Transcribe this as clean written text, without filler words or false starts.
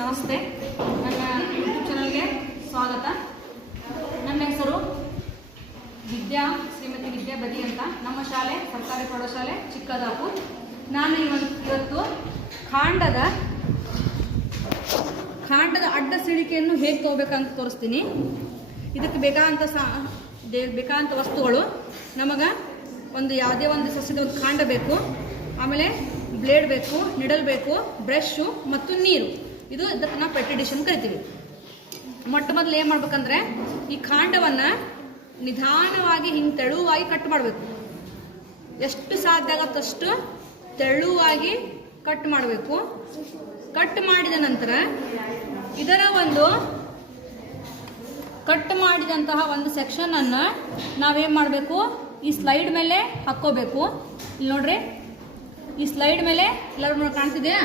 ನಮಸ್ತೆ. ನನ್ನ ಯೂಟ್ಯೂಬ್ ಚಾನಲ್ಗೆ ಸ್ವಾಗತ. ನನ್ನ ಹೆಸರು ಶ್ರೀಮತಿ ವಿದ್ಯಾ ಬದಿ ಅಂತ. ನಮ್ಮ ಶಾಲೆ ಸರ್ಕಾರಿ ಪ್ರೌಢಶಾಲೆ ಚಿಕ್ಕದಾಪುರ. ನಾನು ಇವತ್ತು ಕಾಂಡದ ಅಡ್ಡ ಸಿಳಿಕೆಯನ್ನು ಹೇಗೆ ತಗೋಬೇಕಂತ ತೋರಿಸ್ತೀನಿ. ಇದಕ್ಕೆ ಬೇಕಾದಂಥ ವಸ್ತುಗಳು ನಮಗೆ ಯಾವುದೇ ಒಂದು ಸಸ್ಯದ ಒಂದು ಕಾಂಡ ಬೇಕು, ಆಮೇಲೆ ಬ್ಲೇಡ್ ಬೇಕು, ನಿಡಲ್ ಬೇಕು, ಬ್ರಷು ಮತ್ತು ನೀರು. ಇದಕ್ಕೆ ನಾವು ಪೆಟ್ರಿಡಿಷನ್ ಕರಿತೀವಿ. ಮೊಟ್ಟ ಮೊದಲು ಏನು ಮಾಡ್ಬೇಕಂದ್ರೆ ಈ ಕಾಂಡವನ್ನು ನಿಧಾನವಾಗಿ ಹಿಂಗೆ ತೆಳುವಾಗಿ ಕಟ್ ಮಾಡಬೇಕು. ಎಷ್ಟು ಸಾಧ್ಯ ಆಗುತ್ತಷ್ಟು ತೆಳುವಾಗಿ ಕಟ್ ಮಾಡಬೇಕು. ಕಟ್ ಮಾಡಿದ ನಂತರ ಕಟ್ ಮಾಡಿದಂತಹ ಒಂದು ಸೆಕ್ಷನನ್ನು ನಾವೇನು ಮಾಡಬೇಕು, ಈ ಸ್ಲೈಡ್ ಮೇಲೆ ಹಾಕ್ಕೋಬೇಕು. ಇಲ್ಲಿ ನೋಡ್ರಿ, ಈ ಸ್ಲೈಡ್ ಮೇಲೆ ಎಲ್ಲರೂ ಕಾಣ್ತಿದೆಯಾ?